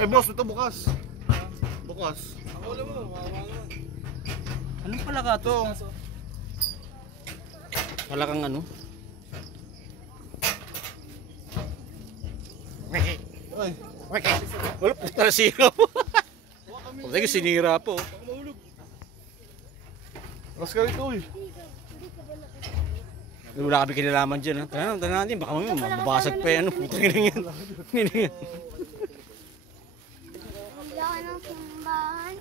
Eh boss, ito bukas. Bukas. Wala mo, wawa naman. Anong pala ka to? Wala kang ano? Ay. Wala po tala sira po. Pagkakita sinira po. Alas ka ito eh. Wala kami kinalaman dyan. Tara natin, baka mababasag pa yan. Putang ina yan. Wala ka ng simbahan.